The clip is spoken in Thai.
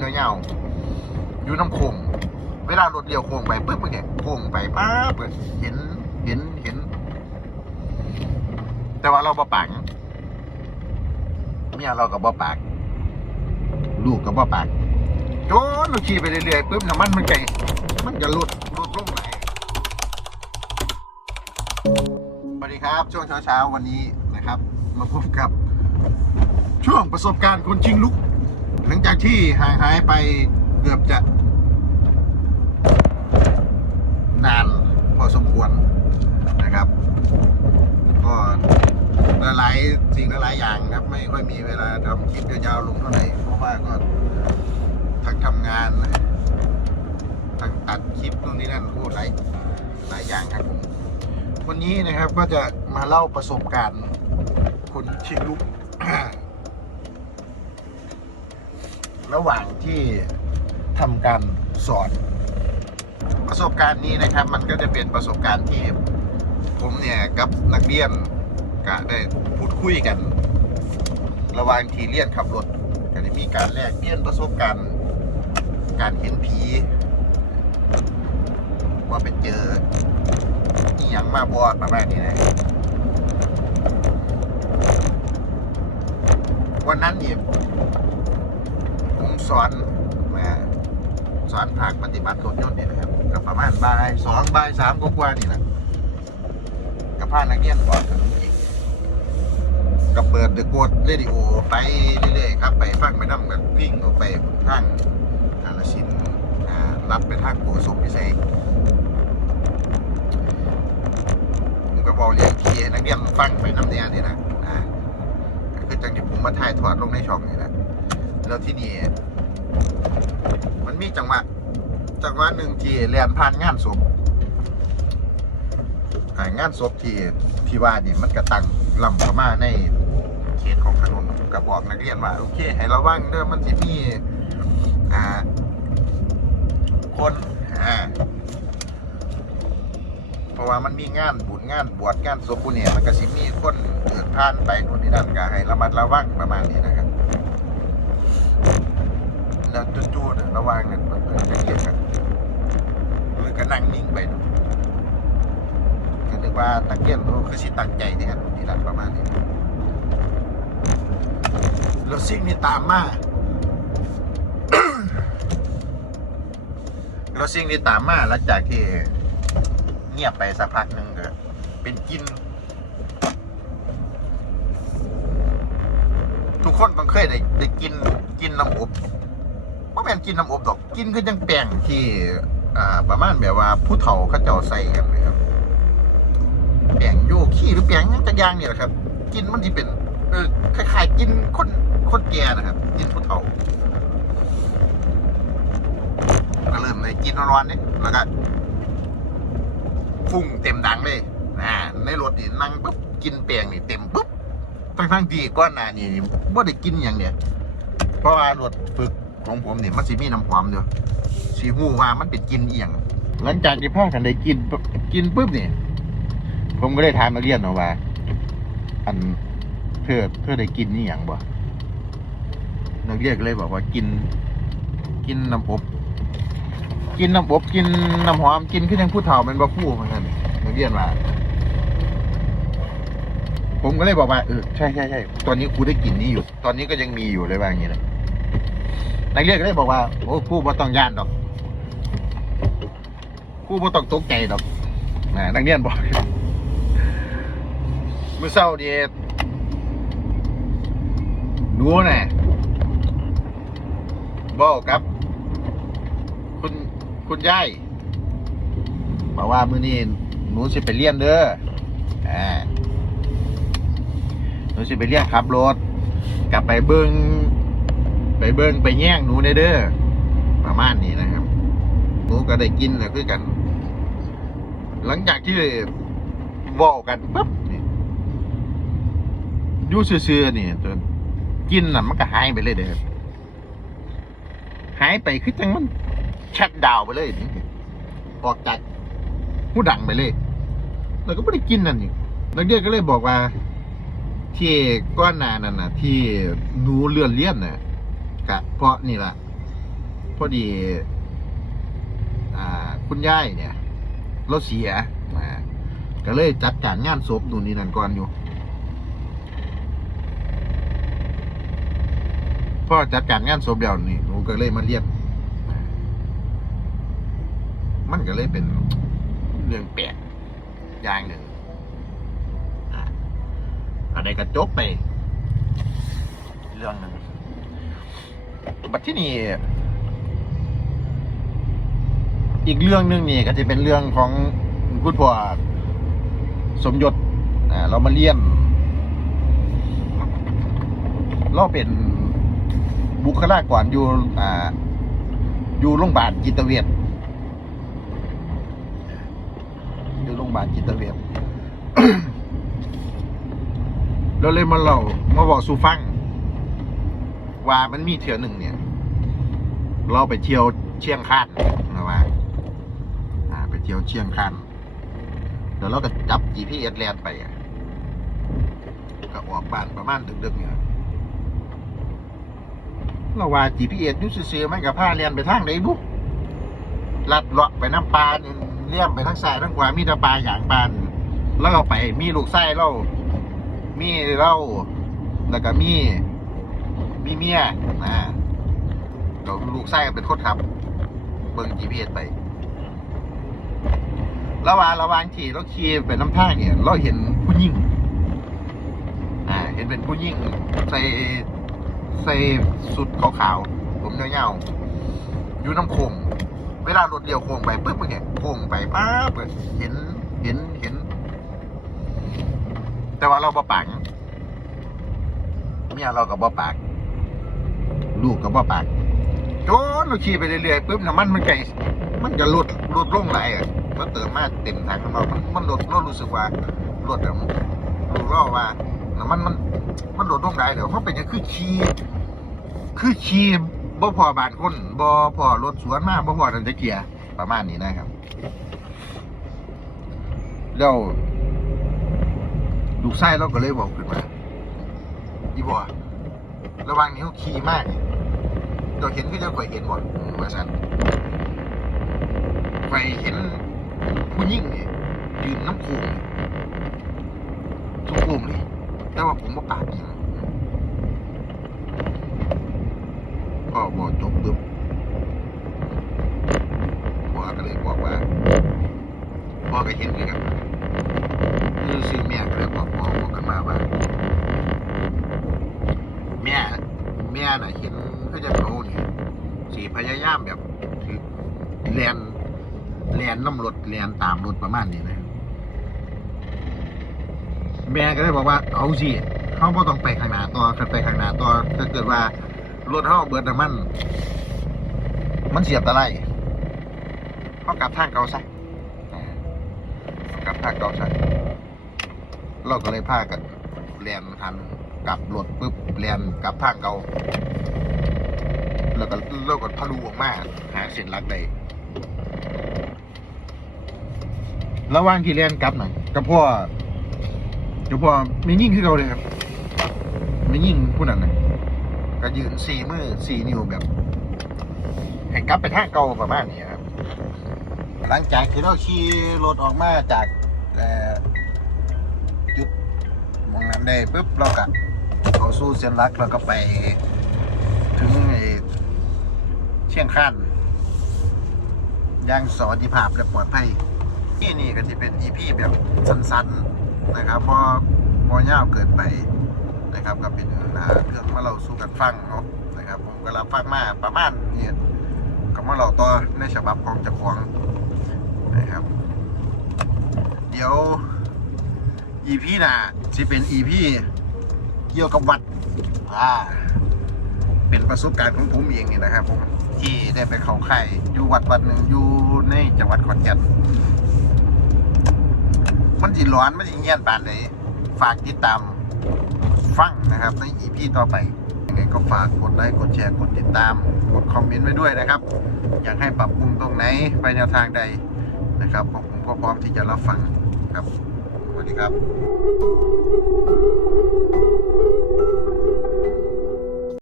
เงาอยู่น้ำโคงเวลารถเลี้ยวโค้งไปปุ๊บมันเนี่ยโค้งไปป๊าบเลยเห็นเห็นเห็น แต่ว่าเราบ่ปากหยังเมียเรากับบ่ปาก ลูกกับบ่ปากจนเราขี่ไปเรื่อยๆปุ๊บน้ำมันมันไกมันจะลดลุดลงไปสวัสดีครับ ช่วงเช้าๆวันนี้นะครับ มาพบกับ ช่วงประสบการณ์คนชิงลุก หลังจากที่ห่างหายไปเกือบจะ นานพอสมควรนะครับ ก็หลายสิ่งหลายอย่างครับ ไม่ค่อยมีเวลาทำคลิปยาวๆลงเท่าไหร่เพราะว่าก็ทั้งทำงานทั้งตัดคลิปนู่นนี่นั่นพูดหลายหลายอย่างครับผมวันนี้นะครับก็จะมาเล่าประสบการณ์คนชิงลุก ระหว่างที่ทำการสอนประสบการณ์นี้นะครับ มันก็จะเป็นประสบการณ์ที่ผมเนี่ยกับนักเรียนก็ได้พูดคุยกัน ระหว่างที่เรียนขับรถก็ได้มีการแลกเปลี่ยนประสบการณ์การเห็นผีว่าไปเจอนี่ยังมาบอดประมาณนี้นะวันนั้นเนี่ย สอนมาสอนภาคปฏิบัติรถยนต์นี่นะครับก็ประมาณบ่ายสองบ่ายสามกว่านี่แหละกับพานักเรียนก่อนกับอีกกับเปิดเดอะโกดเรดิโอไปเรื่อยๆครับ ไปฟังไปนั่งแบบวิ่งออกไปทางกาลสินรับไปทางโกศพิเศษผมก็บอกเรียนขี่ให้นักเรียนฟังไปน้ำเนียนี่นะอ่าก็คือจังที่ผมมาถ่ายทอดลงในช่องนี่นะแล้วที่นี่ มันมีจังหวะจังหวะหนึ่งที่เรียนผ่านงานศพงานศพที่ที่ว่านี่มันกระตังลำเข้ามาในเขตของถนนกับบอกนักเรียนว่า โอเค ให้ระวังเด้อมันสิมีอ่า คนอ่าเพราะว่ามันมีงานบุญงานบวชงานศพบุญเนี่ยมันก็สิมีคนเดินผ่านไปนู่นนี่นั่นก็ให้ระมัดระวังประมาณนี้นะครับ แล้วจู่ๆเนี่ยระว่างเนี่ยมันเกิดจะเกี่ยวกันหรือก็นั่งนิ่งไปดูก็นึกว่าตะเกียบคือสิตั้งใจนี่ยนี่หละประมาณนี้แล้วสิ่งที่ตามมาแล้วสิ่งที่ตามมาหลังจากที่เงียบไปสักพักหนึ่งก็เป็นกินทุกคนต้องเคยได้ได้กินกินน้ำอบ ว่าแม่นกินน้ำอบดอกกินคือจังแป้งที่อ่าประมาณแบบว่าผู้เฒ่าเขาเจ้าใส่กันนะครับแป้งโยขี้หรือแป้งยังจักอย่างเนี่ยแหละครับ กินมันที่เป็นเออคล้ายๆกินคนคนแก่นะครับ กินผู้เฒ่าก็เริ่มเลยกินร้อนๆเนี่ยแล้วก็ฟุ้งเต็มดังเลยอ่าในรถนี่นั่งปุ๊บกินแป้งนี่เต็มปุ๊บทั้งทั้งๆที่ก้อนหน้านี่ว่าได้กินอย่างเนี้ยเพราะว่ารถฝึก ของผมเนี่ยมันสิมีน้ำหอมเดียวสีหูว่ามันเป็นกินเอียง หลังจากที่พ่อกันได้กินปุ๊บกินปุ๊บเนี่ยผมก็ได้ถามนักเรียนเนาะว่า อันเพื่อเพื่อได้กินนี่อย่างบ่นักเรียนก็เลยบอกว่ากิน กินน้ำอบ กินน้ำอบกินน้ำหอมกินขึ้นยังผู้เฒ่าเป็นบ่ผู้เหมือนกันนักเรียนว่าผมก็เลยบอกว่าเออใช่ใช่ใช่ตอนนี้ครูได้กลินนี้อยู่ ตอนนี้ก็ยังมีอยู่เลยว่าอย่างนี้เลย นักเรียนก็เลยบอกว่าโอ้ครูบ่ต้องย่านดอกครูบ่ต้องตกใจดอกนะนักเรียนบอกเมื่อเช้านี้ดูนะบอกครับ คุณคุณยายบอกว่ามื้อนี้หนูสิไปเรียนเด้ออ่าหนูสิไปเรียกขับรถกลับไปเบิง ไปเบิงไปแย่งหนูในเด้อประมาณนี้นะครับหนูก็ได้กินแล้วคือกัน หลังจากที่เว่ากันปุ๊บนี่ยู่ซื่อๆนี่จนกินน่ะมันก็หายไปเลยเด้อหายไปคือจังมันชัดดาวไปเลยนี่ออกจากหูดังไปเลยแล้วก็ไม่ได้กินนั่นอีกนักเรียนก็เลยบอกว่า ที่ก้อนนานั่นน่ะ ที่หนูเลื่อนเลี้ยนน่ะ กะเพราะนี่แหละพอดีอคุณย่ายเนี่ยรถเสียมาก็เลยจัดการงานศพนู่นนี่นั่นก่อนอยู่พอจัดการงานศพเดียวนี่หนูก็เลยมาเรียนมันก็เลยเป็นเรื่องแปลกอย่างหนึ่งอะอันใดก็จบไป เรื่องหนึ่ง บัดที่นี่อีกเรื่องนึ่งนี่ก็จะเป็นเรื่องของคุณพ่อสมยศเรามาเรียนเราเป็นบุคลากรอยู่อ่า อยู่โรงพยาบาลจิตเวชอยู่โรงพยาบาลจิตเวชเราเลยมาเล่ามาบอกสู่ฟัง ว่ามันมีเที่ยวหนึ่งเนี่ย เราไปเที่ยวเชียงคานนะว่าไปเที่ยวเชียงคานเดี๋ยวเราก็จับ GPS แลนไปอะก็ออกบ้านประมาณดึกๆเนี่ยเราว่า GPS อยุ่ซื่อๆมันกับผ้าเรียนไปทางไหนบุลัดเลาะไปน้ำปลาเรียเลี่ยมไปทางซ้ายทางขวามีต่ปลาอย่างปลานแล้วก็ไปมีลูกไส้เรามีเราแล้วก็มี มีเมียนะเราลูกไส้ก็เป็นคนขับ เบิ่ง GPS ไประหว่างระหว่างขี่เราขี่ไปน้ำท่าเนี่ย เราเห็นผู้หญิงอ่า เห็นเป็นผู้หญิงใส่ใส่สุดขาวๆผมยาวๆอยู่น้ำโคงเวลารถเลี้ยวโค้งไปปุ๊บมันเนี่ยโค้งไปป๊าบเห็นเห็นเห็น แต่ว่าเราบ่ปากหยังเมียเรากับบ่ปาก ลูกกับบ่ปากโจนเราขี่ไปเรื่อยๆปุ๊บน้ำมันมันไก่มันก็ลดลดลงไหลายอะเราเติมมาเต็มถังของเรามันมันลดเรารู้สึกว่าลดแบบรู้เราว่าน้ำมันมันมันลดลงไหลเดี๋ยวเพราะเป็นอย่างคือขี่คือขี่บ่พอบานคนบ่พอรถสวนมาบ่พอทันจะเกียร์ประมาณนี้นะครับแล้วลูกไส้เราก็เลยบอกขึ้นมาอีบัว ระวังนี้เขาขี่มากเราเห็นก็จะข่อยเห็นหมดว่าสันข่อยเห็นผู้หญิงเนี่ยยืนน้ำโขงทุกโขงเลยแต่ว่าผมว่าปากยังพ่อบอกจบปุ๊บพ่อก็เลยบอกว่าพ่อก็เห็นด้วยกันคือซื้อเมียก็เลยบอกบอบอกกันมาว่าเมีย เมียน่ะเห็นก็จะเขานี่สีพยายามแบบคือแลนแลนน้ำรถแลนตามรถประมาณนี้นะแม่ก็เลยบอกว่าเอาสิเขาบ่ต้องไปข้างหน้าต่อคันไปข้างหน้าต่อถ้าเกิดว่ารถเขาเบิดน้ำมัน มันเสียบตะไลเขากลับทางเก่าซะอ่กลับทางเก่าซะเราก็เลยพากันเรียนหัน กลับรถปุ๊บเรียนกลับทางเก่าแล้วก็เราก็ทะลุออกมาหาเส้นลักได้ระหว่างที่เรียนกลับน่ะกับพ่อกับพ่อไม่ยิ่งคือเราเลยครับไม่ยิ่งผู้นั้นนะก็ยืนสี่มือสี่นิ้วแบบให้กลับไปทางเก่าประมาณนี้ครับหลังจากที่เราขี่รถออกมาจากจุดมองนั้นได้ปุ๊บเราก็ เขาสู่เส้นหลักเราก็ไปถึงเชียงคานย่างสวัสดิภาพและปลอดภัยที่นี่ก็จะเป็นอีพีแบบสั้นๆนะครับพอพอยาเกินไปนะครับก็เป็นอ่าเรื่องมาเราสู่กันฟังเนาะนะครับ ผมก็รับฟังมาประมาณนี้ก็มาเราต่อในฉบับของจ้าของนะครับ เดี๋ยวอีพีน่ะที่เป็นอีพี เกี่ยวกับวัดอ่าเป็นประสบการณ์ของผมเองนี่นะครับผมที่ได้ไปเขาไข่อยู่วัดวัดหนึ่งอยู่ในจังหวัดขอนแก่นมันจีร้อนมันจีเงียนปานเลยฝากติดตามฟังนะครับ ในอีพีต่อไปยังไงก็ฝากกดไลค์กดแชร์กดติดตาม กดคอมเมนต์ไว้ด้วยนะครับ อยากให้ปรับปรุงตรงไหนไปแนวทางใดนะครับผมก็พร้อมที่จะรับฟังครับ วัสดีครับ